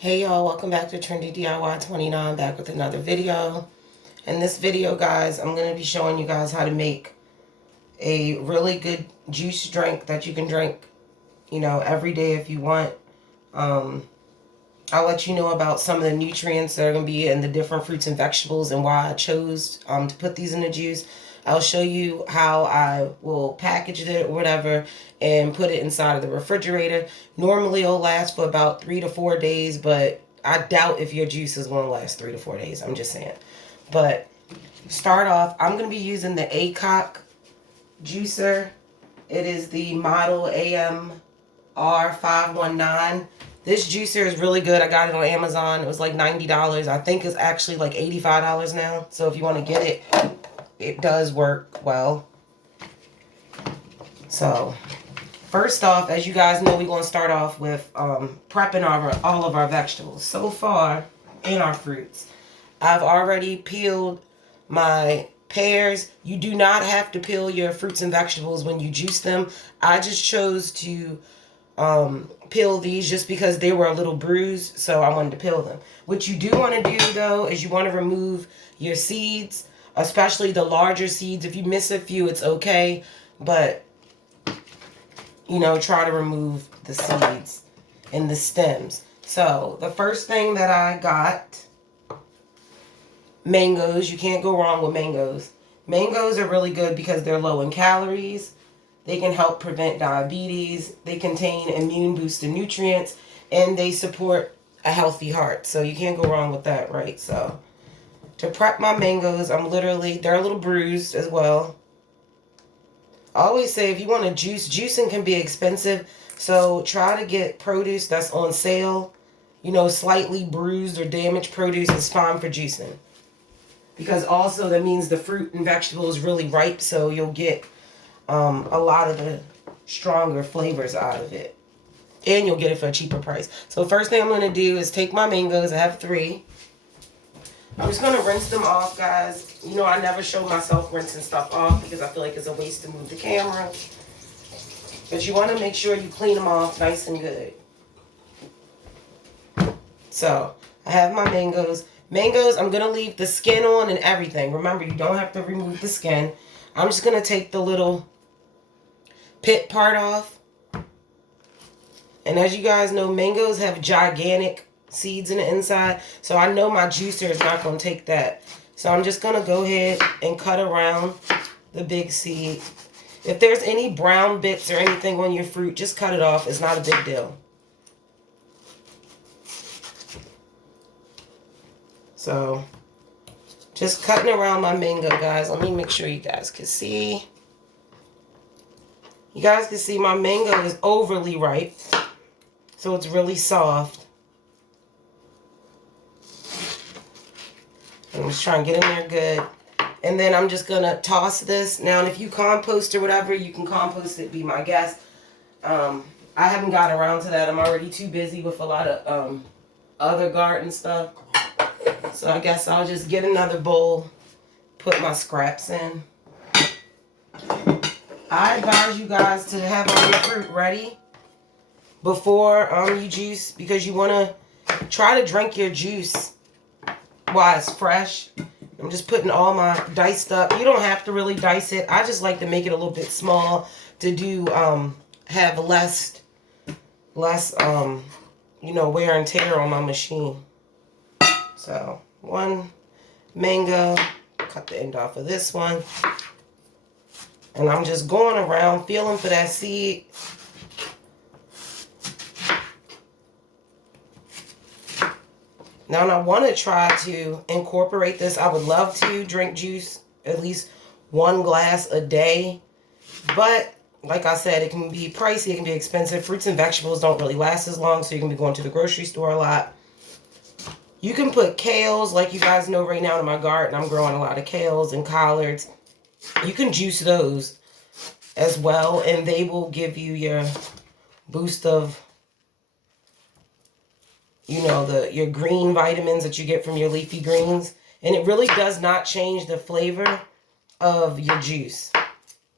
Hey y'all, welcome back to Trendy DIY 29, back with another video. In this video, guys, I'm going to be showing you guys how to make a really good juice drink that you can drink, every day if you want. I'll let you know about some of the nutrients that are going to be in the different fruits and vegetables and why I chose to put these in the juice. I'll show you how I will package it or whatever and put it inside of the refrigerator. Normally it'll last for about 3 to 4 days, but I doubt if your juice is going to last 3 to 4 days. I'm just saying. But start off, I'm going to be using the Aicok juicer. It is the model amr519. This juicer is really good. I got it on Amazon. It was like $90. I think it's actually like $85 now. So if you want to get it, it does work well. So first off, as you guys know, we're going to start off with prepping all of our vegetables. So far in our fruits, I've already peeled my pears. You do not have to peel your fruits and vegetables when you juice them. I just chose to peel these just because they were a little bruised, so I wanted to peel them. What you do want to do though is you want to remove your seeds, especially the larger seeds. If you miss a few, it's okay, but try to remove the seeds and the stems. So the first thing that I got, mangoes. You can't go wrong with mangoes. Mangoes are really good because they're low in calories. They can help prevent diabetes. They contain immune boosting nutrients, and they support a healthy heart. So you can't go wrong with that, right? So to prep my mangoes, they're a little bruised as well. I always say if you want to juicing can be expensive. So try to get produce that's on sale. Slightly bruised or damaged produce is fine for juicing. Because also that means the fruit and vegetable is really ripe, so you'll get a lot of the stronger flavors out of it. And you'll get it for a cheaper price. So first thing I'm going to do is take my mangoes. I have 3. I'm just going to rinse them off, guys. I never show myself rinsing stuff off because I feel like it's a waste to move the camera. But you want to make sure you clean them off nice and good. So I have my mangoes. Mangoes, I'm going to leave the skin on and everything. Remember, you don't have to remove the skin. I'm just going to take the little pit part off. And as you guys know, mangoes have gigantic seeds in the inside. So I know my juicer is not going to take that. So I'm just going to go ahead and cut around the big seed. If there's any brown bits or anything on your fruit, just cut it off. It's not a big deal. So just cutting around my mango, guys. Let me make sure you guys can see. You guys can see my mango is overly ripe. So it's really soft. I'm just trying to get in there good. And then I'm just going to toss this. Now, if you compost or whatever, you can compost it, be my guest. I haven't gotten around to that. I'm already too busy with a lot of other garden stuff. So I guess I'll just get another bowl, put my scraps in. I advise you guys to have all your fruit ready before you juice, because you want to try to drink your juice while it's fresh. I'm just putting all my diced up. You don't have to really dice it. I just like to make it a little bit small to do have less wear and tear on my machine. So 1 mango, cut the end off of this one. And I'm just going around feeling for that seed. Now, I want to try to incorporate this. I would love to drink juice at least 1 glass a day. But like I said, it can be pricey. It can be expensive. Fruits and vegetables don't really last as long, so you can be going to the grocery store a lot. You can put kales, like you guys know right now in my garden, I'm growing a lot of kales and collards. You can juice those as well, and they will give you your boost of, your green vitamins that you get from your leafy greens. And it really does not change the flavor of your juice.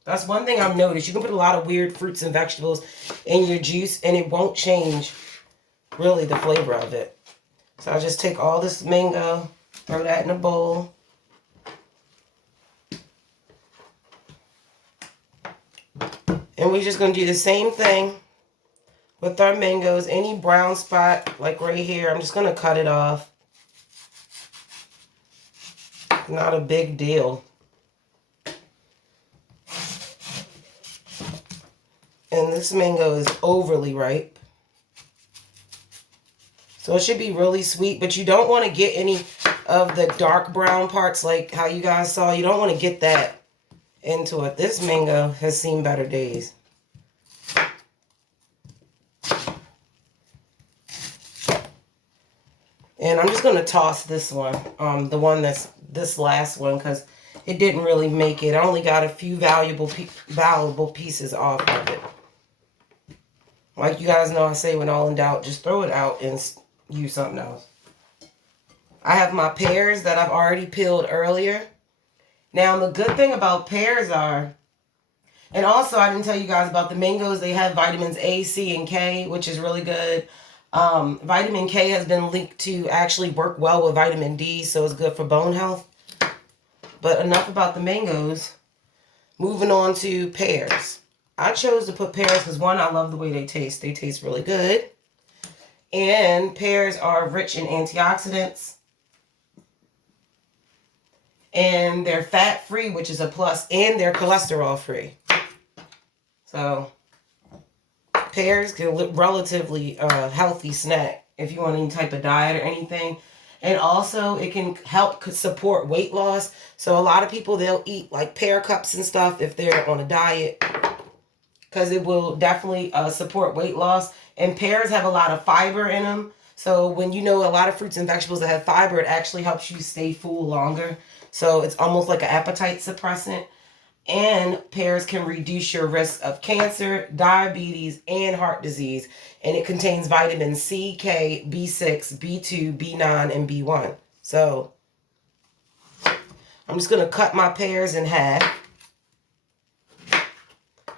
That's one thing I've noticed. You can put a lot of weird fruits and vegetables in your juice, and it won't change really the flavor of it. So I'll just take all this mango, throw that in a bowl. And we're just going to do the same thing with our mangoes. Any brown spot, like right here, I'm just going to cut it off. Not a big deal. And this mango is overly ripe. So it should be really sweet, but you don't want to get any of the dark brown parts like how you guys saw. You don't want to get that into it. This mango has seen better days. And I'm just going to toss this one, the one that's this last one, because it didn't really make it. I only got a few valuable pieces off of it. Like you guys know, I say when all in doubt, just throw it out and use something else. I have my pears that I've already peeled earlier. Now, the good thing about pears are, and also I didn't tell you guys about the mangoes, they have vitamins A, C, and K, which is really good. Vitamin K has been linked to actually work well with vitamin D, so it's good for bone health. But enough about the mangoes. Moving on to pears. I chose to put pears because, one, I love the way they taste. They taste really good. And pears are rich in antioxidants. And they're fat-free, which is a plus, and they're cholesterol-free. So pears can look relatively healthy snack if you want any type of diet or anything. And also it can help support weight loss. So a lot of people, they'll eat like pear cups and stuff if they're on a diet, because it will definitely support weight loss. And pears have a lot of fiber in them. So when you know a lot of fruits and vegetables that have fiber, it actually helps you stay full longer. So it's almost like an appetite suppressant. And pears can reduce your risk of cancer, diabetes, and heart disease. And it contains vitamins C, K, B6, B2, B9, and B1. So I'm just going to cut my pears in half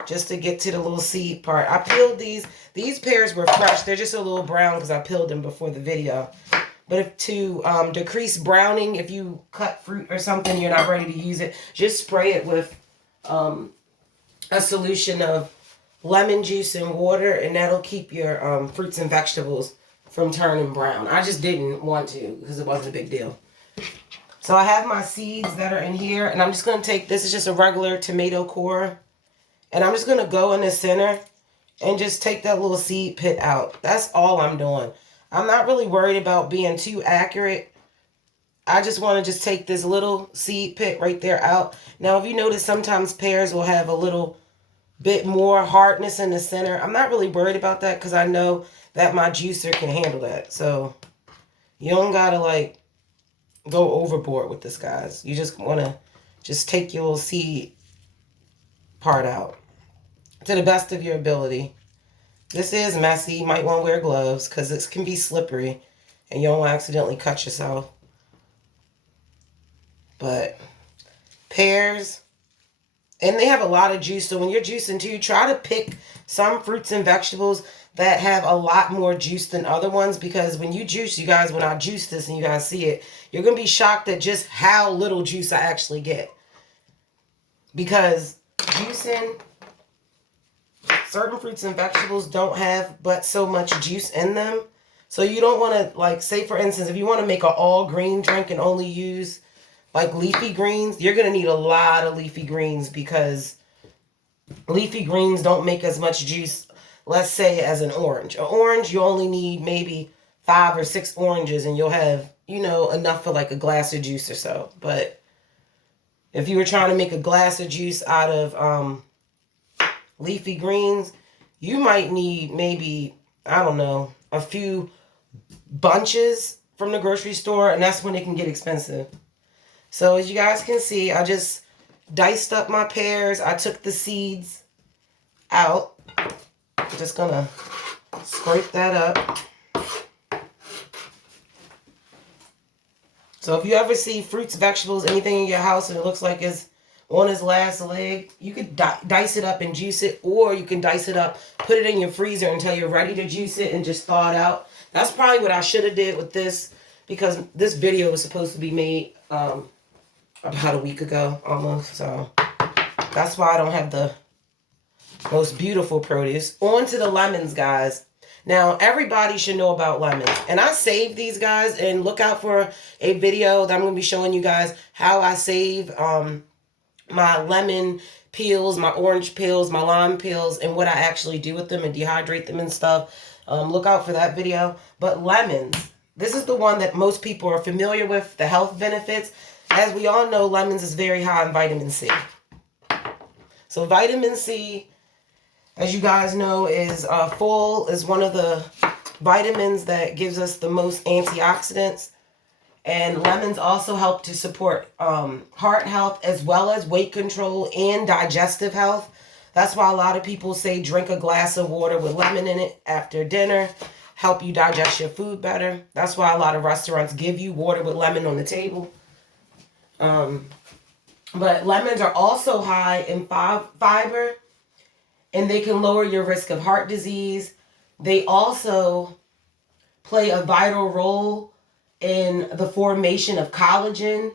just to get to the little seed part. I peeled these. These pears were fresh. They're just a little brown because I peeled them before the video. But if to decrease browning, if you cut fruit or something, you're not ready to use it, just spray it with a solution of lemon juice and water, and that'll keep your fruits and vegetables from turning brown. I just didn't want to because it wasn't a big deal. So I have my seeds that are in here, and I'm just going to take, this is just a regular tomato core, and I'm just going to go in the center and just take that little seed pit out. That's all I'm doing. I'm not really worried about being too accurate. I just want to just take this little seed pit right there out. Now, if you notice, sometimes pears will have a little bit more hardness in the center. I'm not really worried about that because I know that my juicer can handle that. So you don't got to like go overboard with this, guys. You just want to just take your little seed part out to the best of your ability. This is messy. You might want to wear gloves because it can be slippery and you don't want to accidentally cut yourself. But pears, and they have a lot of juice. So when you're juicing too, try to pick some fruits and vegetables that have a lot more juice than other ones. Because when you juice, you guys, when I juice this and you guys see it, you're going to be shocked at just how little juice I actually get. Because juicing, certain fruits and vegetables don't have but so much juice in them. So you don't want to, like, say for instance, if you want to make an all green drink and only use like leafy greens, you're going to need a lot of leafy greens because leafy greens don't make as much juice, let's say, as an orange. An orange, you only need maybe 5 or 6 oranges and you'll have, you know, enough for like a glass of juice or so. But if you were trying to make a glass of juice out of leafy greens, you might need maybe, I don't know, a few bunches from the grocery store, and that's when it can get expensive. So as you guys can see, I just diced up my pears. I took the seeds out. I'm just gonna scrape that up. So if you ever see fruits, vegetables, anything in your house and it looks like it's on its last leg, you could dice it up and juice it, or you can dice it up, put it in your freezer until you're ready to juice it and just thaw it out. That's probably what I should have did with this, because this video was supposed to be made about a week ago almost. So that's why I don't have the most beautiful produce. On to the lemons, guys. Now, everybody should know about lemons. And I saved these, guys, and look out for a video that I'm going to be showing you guys how I save my lemon peels, my orange peels, my lime peels, and what I actually do with them and dehydrate them and stuff. Look out for that video. But lemons, this is the one that most people are familiar with, the health benefits. As we all know, lemons is very high in vitamin C. So vitamin C, as you guys know, is one of the vitamins that gives us the most antioxidants. And lemons also help to support heart health as well as weight control and digestive health. That's why a lot of people say drink a glass of water with lemon in it after dinner, help you digest your food better. That's why a lot of restaurants give you water with lemon on the table. But lemons are also high in fiber, and they can lower your risk of heart disease. They also play a vital role in the formation of collagen,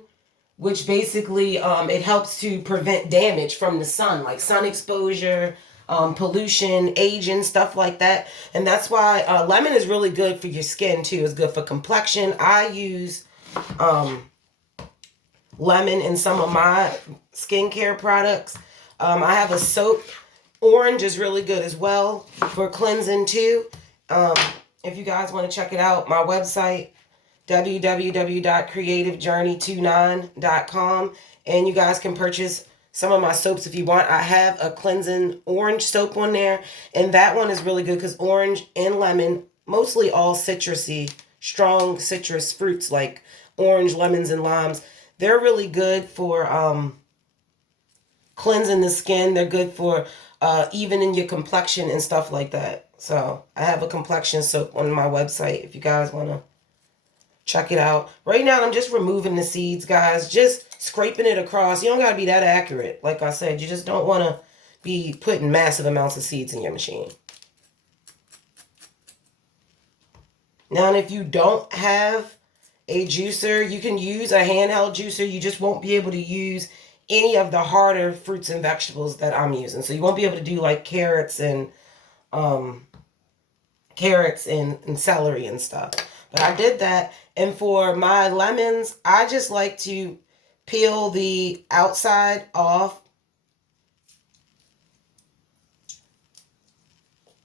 which basically it helps to prevent damage from the sun, like sun exposure, pollution, aging, stuff like that. And that's why lemon is really good for your skin too. It's good for complexion. I use lemon in some of my skincare products. I have a soap. Orange is really good as well for cleansing too. If you guys want to check it out, my website, www.creativejourney29.com, and you guys can purchase some of my soaps if you want. I have a cleansing orange soap on there, and that one is really good because orange and lemon, mostly all citrusy, strong citrus fruits like orange, lemons, and limes, they're really good for cleansing the skin. They're good for evening your complexion and stuff like that. So I have a complexion soap on my website if you guys want to check it out. Right now, I'm just removing the seeds, guys. Just scraping it across. You don't got to be that accurate. Like I said, you just don't want to be putting massive amounts of seeds in your machine. Now, if you don't have a juicer, you can use a handheld juicer. You just won't be able to use any of the harder fruits and vegetables that I'm using. So you won't be able to do like carrots and celery and stuff. But I did that. And for my lemons, I just like to peel the outside off.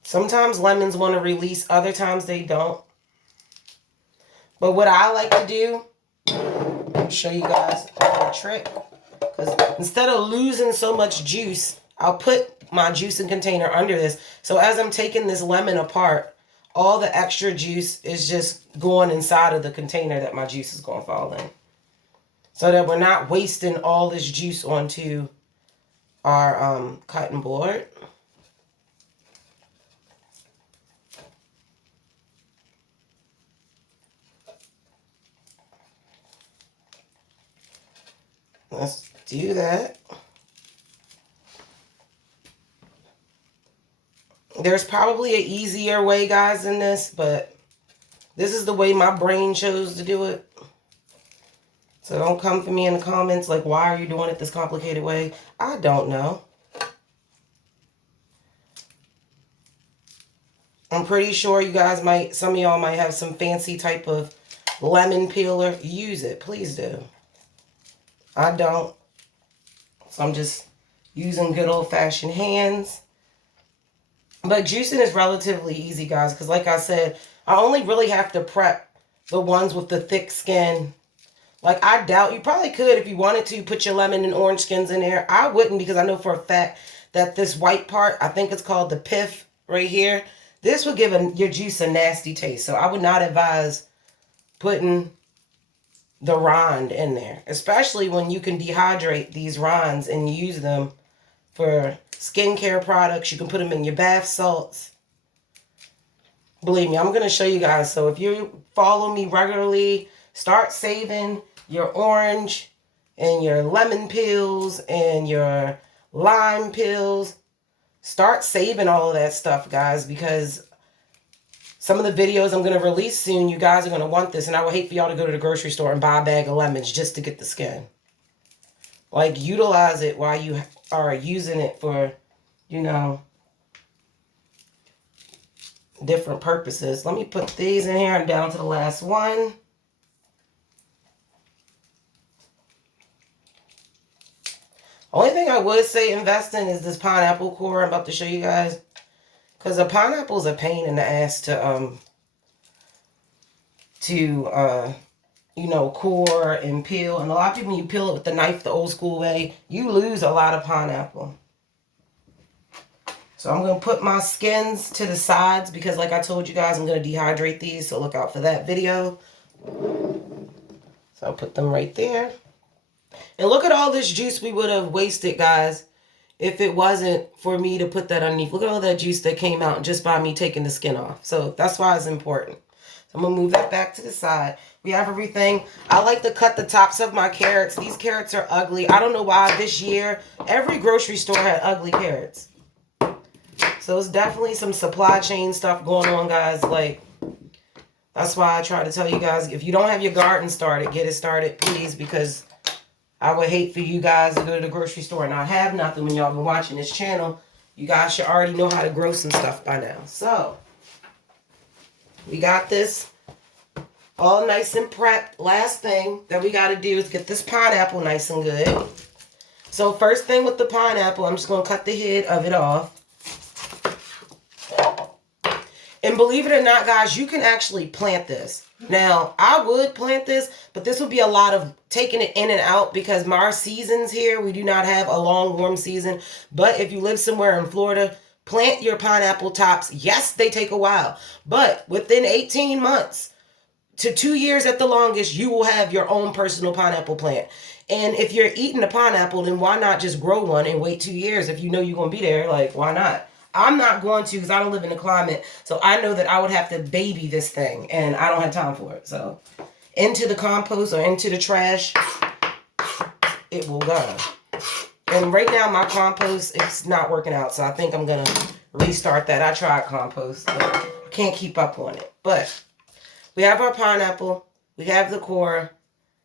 Sometimes lemons want to release, other times they don't. But what I like to do, I'll show you guys a little trick. Because instead of losing so much juice, I'll put my juicing container under this. So as I'm taking this lemon apart, all the extra juice is just going inside of the container that my juice is going to fall in. So that we're not wasting all this juice onto our cutting board. Let's do that. There's probably an easier way, guys, than this, but this is the way my brain chose to do it. So don't come for me in the comments like, why are you doing it this complicated way? I don't know. I'm pretty sure you guys might, some of y'all might have some fancy type of lemon peeler. Use it, please do. I don't. So I'm just using good old-fashioned hands. But juicing is relatively easy, guys, because like I said, I only really have to prep the ones with the thick skin. Like, I doubt you probably could, if you wanted to, put your lemon and orange skins in there. I wouldn't, because I know for a fact that this white part, I think it's called the pith right here, this would give your juice a nasty taste. So I would not advise putting the rind in there, especially when you can dehydrate these rinds and use them for skincare products. You can put them in your bath salts. Believe me, I'm going to show you guys. So if you follow me regularly, start saving your orange and your lemon peels and your lime peels. Start saving all of that stuff, guys, because some of the videos I'm going to release soon, you guys are going to want this. And I would hate for y'all to go to the grocery store and buy a bag of lemons just to get the skin. Like, utilize it while you are using it for, you know, different purposes. Let me put these in here. I'm down to the last one. Only thing I would say invest in is this pineapple core I'm about to show you guys. Because a pineapple is a pain in the ass to you know, core and peel. And a lot of people, when you peel it with the knife the old school way, you lose a lot of pineapple. So I'm going to put my skins to the sides because, like I told you guys, I'm going to dehydrate these. So look out for that video. So I'll put them right there. And look at all this juice we would have wasted, guys, if it wasn't for me to put that underneath. Look at all that juice that came out just by me taking the skin off. So that's why it's important. So I'm going to move that back to the side. We have everything. I like to cut the tops of my carrots. These carrots are ugly. I don't know why this year every grocery store had ugly carrots. So it's definitely some supply chain stuff going on, guys. Like, that's why I try to tell you guys, if you don't have your garden started, get it started, please, because I would hate for you guys to go to the grocery store and not have nothing when y'all been watching this channel. You guys should already know how to grow some stuff by now. So, we got this all nice and prepped. Last thing that we got to do is get this pineapple nice and good. So, first thing with the pineapple, I'm just going to cut the head of it off. And believe it or not, guys, you can actually plant this. Now, I would plant this, but this would be a lot of taking it in and out because our seasons here, we do not have a long, warm season. But if you live somewhere in Florida, plant your pineapple tops. Yes, they take a while, but within 18 months to 2 years at the longest, you will have your own personal pineapple plant. And if you're eating a pineapple, then why not just grow one and wait 2 years if you know you're going to be there? Like, why not? I'm not going to because I don't live in the climate. So I know that I would have to baby this thing. And I don't have time for it. So into the compost or into the trash, it will go. And right now my compost is not working out. So I think I'm going to restart that. I tried compost, but I can't keep up on it. But we have our pineapple. We have the core.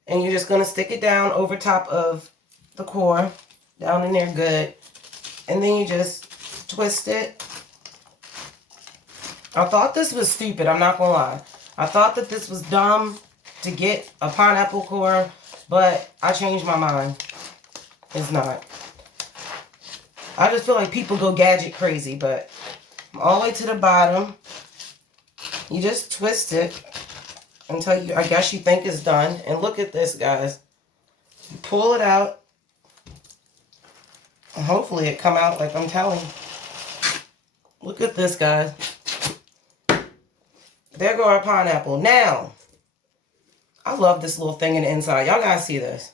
And you're just going to stick it down over top of the core. Down in there good. And then you just twist it. I thought this was stupid. I'm not going to lie. I thought that this was dumb to get a pineapple core. But I changed my mind. It's not. I just feel like people go gadget crazy. But all the way to the bottom. You just twist it until you, I guess you think it's done. And look at this, guys. You pull it out. And hopefully it come out like I'm telling you. Look at this, guys. There go our pineapple. Now, I love this little thing in the inside. Y'all gotta see this.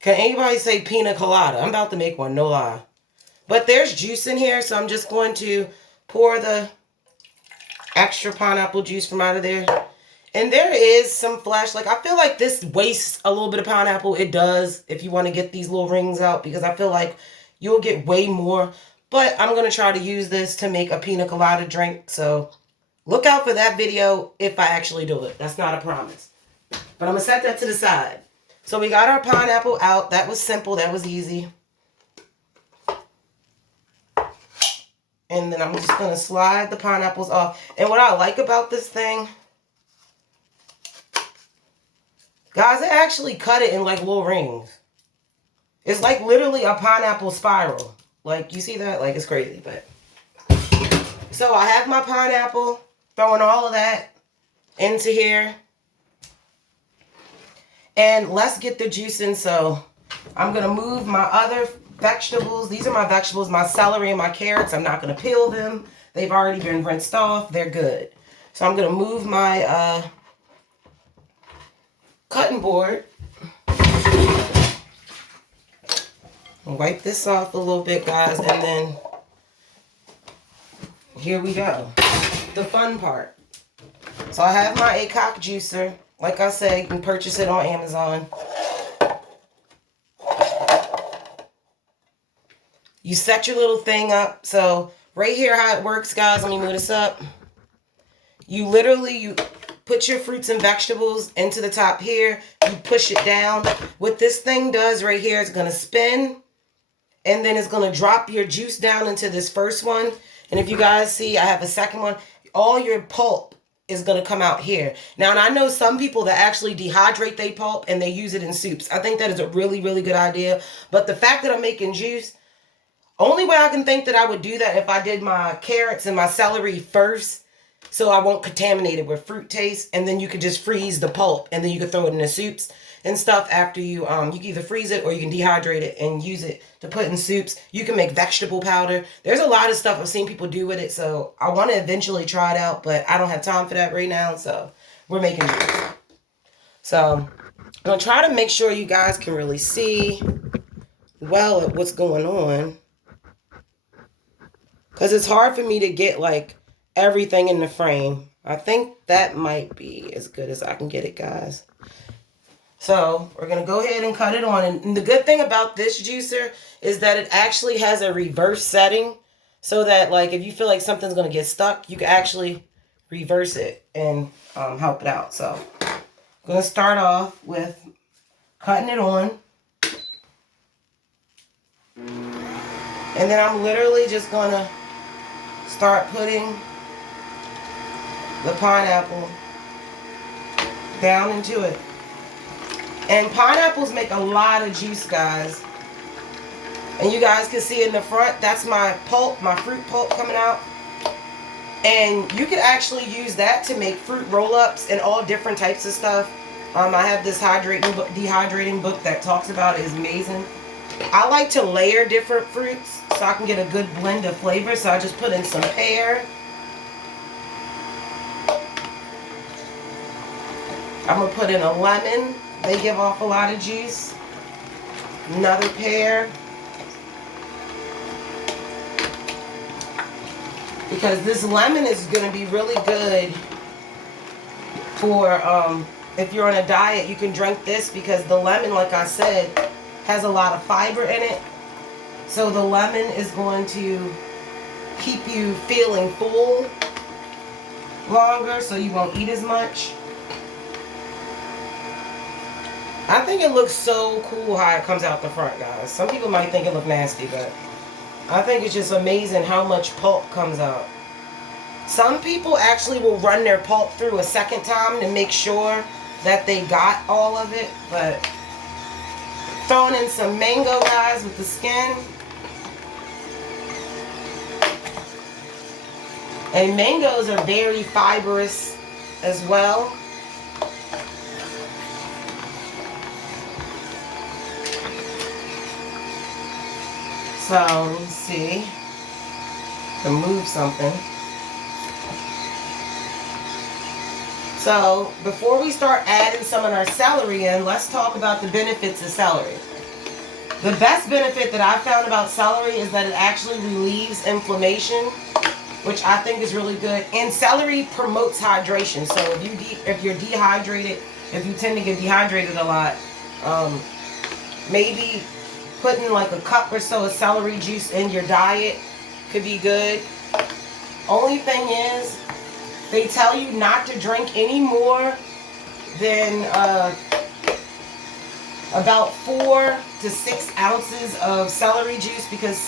Can anybody say pina colada? I'm about to make one, no lie. But there's juice in here, so I'm just going to pour the extra pineapple juice from out of there. And there is some flesh. Like, I feel like this wastes a little bit of pineapple. It does, if you want to get these little rings out, because I feel like you'll get way more. But I'm going to try to use this to make a pina colada drink. So look out for that video if I actually do it. That's not a promise. But I'm going to set that to the side. So we got our pineapple out. That was simple. That was easy. And then I'm just going to slide the pineapples off. And what I like about this thing, guys, they actually cut it in like little rings. It's like literally a pineapple spiral. Like, you see that? Like, it's crazy, but. So I have my pineapple, throwing all of that into here. And let's get the juice in. So I'm going to move my other vegetables. These are my vegetables, my celery and my carrots. I'm not going to peel them. They've already been rinsed off. They're good. So I'm going to move my cutting board. Wipe this off a little bit, guys, and then here we go. The fun part. So I have my Aicok juicer. Like I said, you can purchase it on Amazon. You set your little thing up. So right here how it works, guys. Let me move this up. You literally, put your fruits and vegetables into the top here. You push it down. What this thing does right here is going to spin. And then it's going to drop your juice down into this first one. And if you guys see, I have a second one. All your pulp is going to come out here. Now, and I know some people that actually dehydrate their pulp and they use it in soups. I think that is a really, really good idea. But the fact that I'm making juice, only way I can think that I would do that if I did my carrots and my celery first, so I won't contaminate it with fruit taste, and then you could just freeze the pulp, and then you could throw it in the soups and stuff after you can either freeze it or you can dehydrate it and use it to put in soups. You can make vegetable powder. There's a lot of stuff I've seen people do with it, so I want to eventually try it out, but I don't have time for that right now, so we're making juice. So I'm going to try to make sure you guys can really see well at what's going on, because it's hard for me to get like everything in the frame. I think that might be as good as I can get it, guys. So we're going to go ahead and cut it on. And the good thing about this juicer is that it actually has a reverse setting, so that like if you feel like something's going to get stuck, you can actually reverse it and help it out. So I'm going to start off with cutting it on. And then I'm literally just going to start putting the pineapple down into it. And pineapples make a lot of juice, guys. And you guys can see in the front, that's my pulp, my fruit pulp coming out. And you could actually use that to make fruit roll-ups and all different types of stuff. I have this dehydrating book that talks about it. It's amazing. I like to layer different fruits so I can get a good blend of flavor. So I just put in some pear. I'm going to put in a lemon. They give off a lot of juice. Another pear. Because this lemon is going to be really good for, if you're on a diet, you can drink this, because the lemon, like I said, has a lot of fiber in it. So the lemon is going to keep you feeling full longer, so you won't eat as much. I think it looks so cool how it comes out the front, guys. Some people might think it looks nasty, but I think it's just amazing how much pulp comes out. Some people actually will run their pulp through a second time to make sure that they got all of it. But throwing in some mango, guys, with the skin. And mangoes are very fibrous as well. So, let me see. To move something. So, before we start adding some of our celery in, let's talk about the benefits of celery. The best benefit that I found about celery is that it actually relieves inflammation, which I think is really good. And celery promotes hydration. So, if you're dehydrated, if you tend to get dehydrated a lot, maybe putting like a cup or so of celery juice in your diet could be good. Only thing is, they tell you not to drink any more than about 4 to 6 ounces of celery juice, because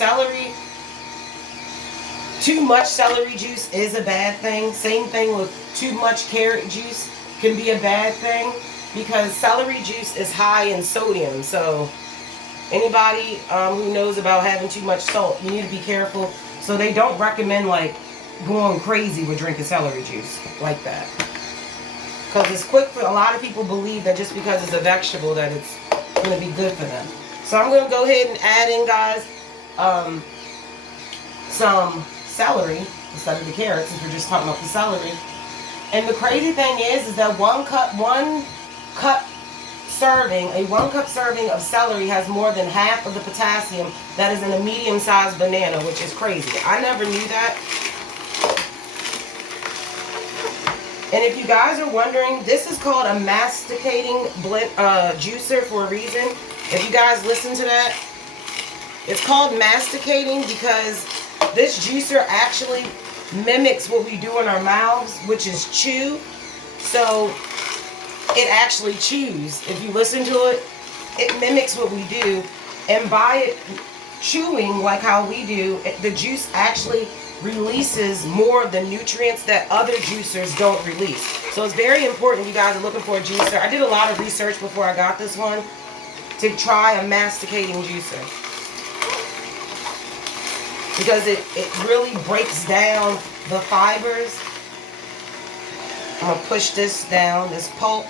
too much celery juice is a bad thing. Same thing with too much carrot juice can be a bad thing, because celery juice is high in sodium. So anybody who knows about having too much salt, you need to be careful. So they don't recommend like going crazy with drinking celery juice like that, because it's quick for a lot of people believe that just because it's a vegetable that it's going to be good for them. So I'm going to go ahead and add in, guys, some celery instead of the carrots, since we're just talking about the celery. And the crazy thing is that one cup serving of celery has more than half of the potassium that is in a medium-sized banana, which is crazy. I never knew that. And if you guys are wondering, this is called a masticating juicer for a reason. If you guys listen to that, it's called masticating because This juicer actually mimics what we do in our mouths, which is chew. So it actually chews. If you listen to it, it mimics what we do. And by it chewing like how we do, the juice actually releases more of the nutrients that other juicers don't release. So it's very important you guys are looking for a juicer. I did a lot of research before I got this one to try a masticating juicer, because it really breaks down the fibers. I'm going to push this down, this pulp.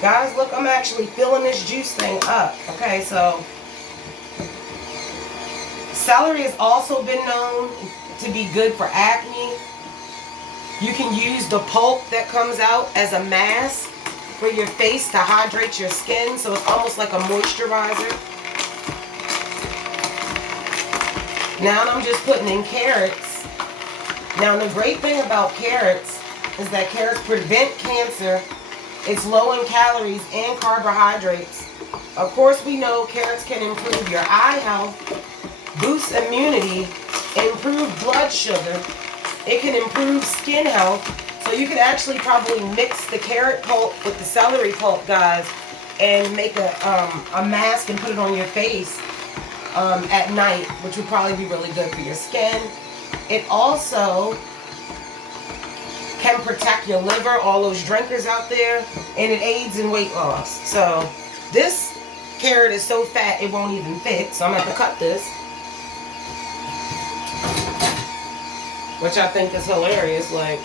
Guys, look, I'm actually filling this juice thing up. Okay, so celery has also been known to be good for acne. You can use the pulp that comes out as a mask for your face to hydrate your skin, so it's almost like a moisturizer. Now I'm just putting in carrots. Now the great thing about carrots is that carrots prevent cancer. It's low in calories and carbohydrates. Of course, we know carrots can improve your eye health, boost immunity, improve blood sugar. It can improve skin health. So you could actually probably mix the carrot pulp with the celery pulp, guys, and make a mask and put it on your face at night, which would probably be really good for your skin. It also can protect your liver, all those drinkers out there, and it aids in weight loss. So this carrot is so fat it won't even fit, so I'm going to have to cut this, which I think is hilarious. Like,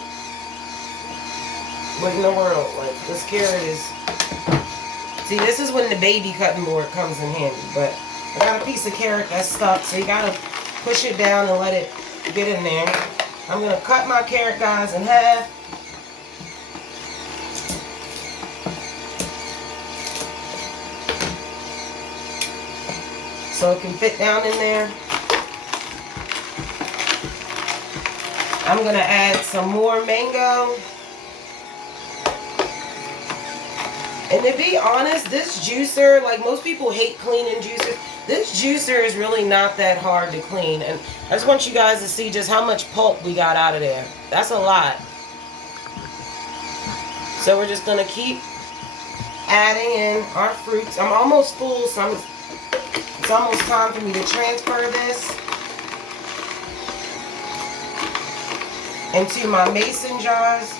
what in the world? Like, this carrot is... See, this is when the baby cutting board comes in handy, but I got a piece of carrot that's stuck, so you got to push it down and let it get in there. I'm going to cut my carrot, guys, in half. So it can fit down in there. I'm going to add some more mango. And to be honest, this juicer, like most people hate cleaning juicers, this juicer is really not that hard to clean. And I just want you guys to see just how much pulp we got out of there. That's a lot. So we're just going to keep adding in our fruits. I'm almost full, so it's almost time for me to transfer this into my mason jars.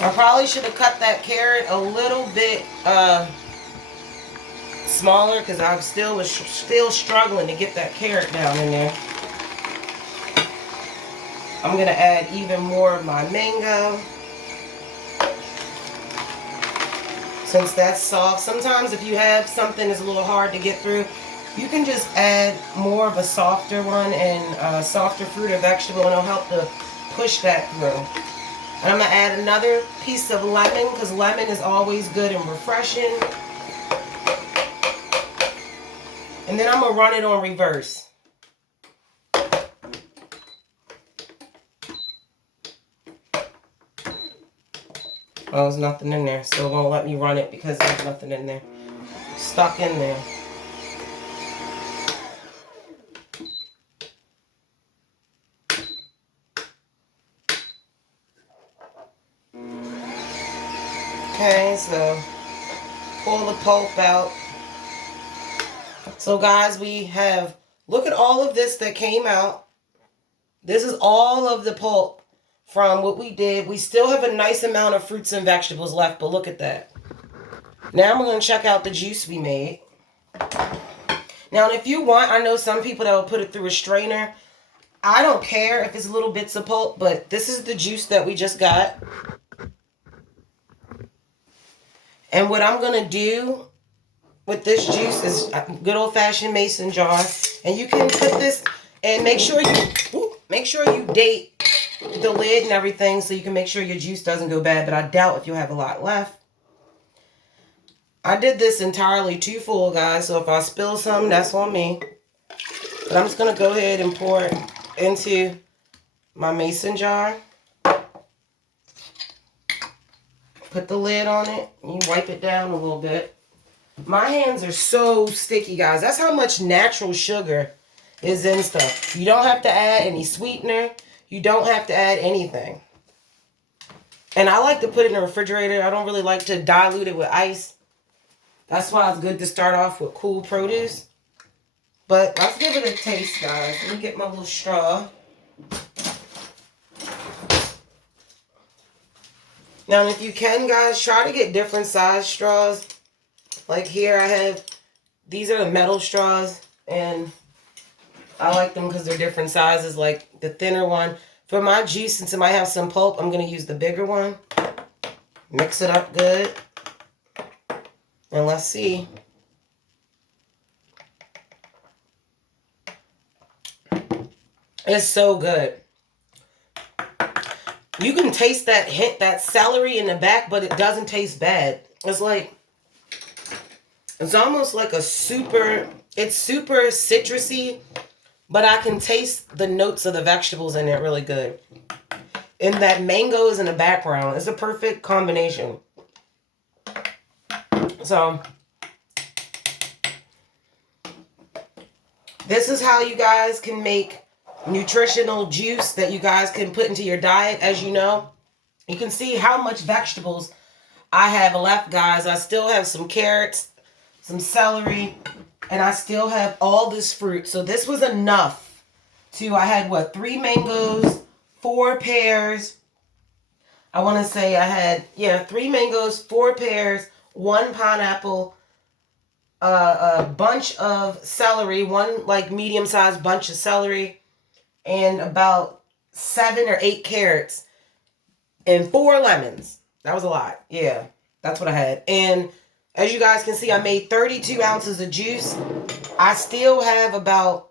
I probably should have cut that carrot a little bit smaller, because I was still struggling to get that carrot down in there. I'm going to add even more of my mango, since that's soft. Sometimes if you have something that's a little hard to get through, you can just add more of a softer one and softer fruit or vegetable, and it'll help to push that through. And I'm going to add another piece of lemon, because lemon is always good and refreshing. And then I'm going to run it on reverse. Oh, there's nothing in there, so it won't let me run it because there's nothing in there. Stuck in there. Okay, so pull the pulp out. So guys, we have, look at all of this that came out. This is all of the pulp from what we did. We still have a nice amount of fruits and vegetables left, but look at that. Now we're going to check out the juice we made. Now, if you want, I know some people that will put it through a strainer. I don't care if it's little bits of pulp, but this is the juice that we just got. And what I'm going to do with this juice is a good old-fashioned mason jar. And you can put this, and make sure you date the lid and everything, so you can make sure your juice doesn't go bad. But I doubt if you'll have a lot left. I did this entirely too full, guys. So if I spill some, that's on me. But I'm just going to go ahead and pour it into my mason jar. put the lid on it. You wipe it down a little bit. My hands are so sticky, guys. That's how much natural sugar is in stuff. You don't have to add any sweetener. You don't have to add anything. And I like to put it in the refrigerator. I don't really like to dilute it with ice. That's why it's good to start off with cool produce. But let's give it a taste, guys. Let me get my little straw. Now, if you can, guys, try to get different size straws. Like here I have, these are the metal straws. And I like them because they're different sizes. Like the thinner one. For my juice, since it might have some pulp, I'm going to use the bigger one. Mix it up good. And let's see. It's so good. You can taste that hint, that celery in the back, but it doesn't taste bad. It's like, it's almost like a super, it's super citrusy, but I can taste the notes of the vegetables in it really good. And that mango is in the background. It's a perfect combination. So, this is how you guys can make nutritional juice that you guys can put into your diet. As you know, you can see how much vegetables I have left, guys. I still have some carrots, some celery, and I still have all this fruit. So this was enough to, I had what, 3 mangoes, 4 pears. I want to say I had, 3 mangoes, 4 pears, 1 pineapple, a bunch of celery, 1 like medium-sized bunch of celery, and about 7 or 8 carrots, and 4 lemons. That was a lot. Yeah, that's what I had. And as you guys can see, I made 32 ounces of juice. I still have about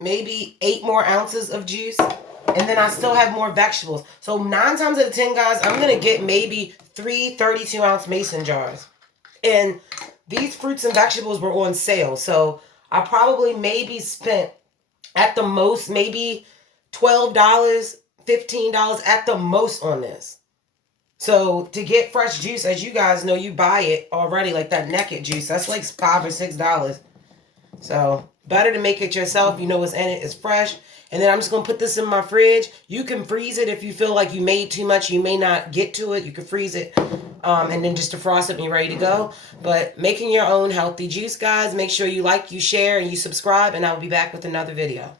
maybe 8 more ounces of juice. And then I still have more vegetables. So 9 times out of 10, guys, I'm going to get maybe 3 32-ounce mason jars. And these fruits and vegetables were on sale. So I probably maybe spent at the most maybe $12, $15 at the most on this. So to get fresh juice, as you guys know, you buy it already, like that Naked juice. That's like $5 or $6. So better to make it yourself. You know what's in it. It's fresh. And then I'm just going to put this in my fridge. You can freeze it if you feel like you made too much. You may not get to it. You can freeze it and then just defrost it and you're ready to go. But making your own healthy juice, guys. Make sure you like, you share, and you subscribe. And I will be back with another video.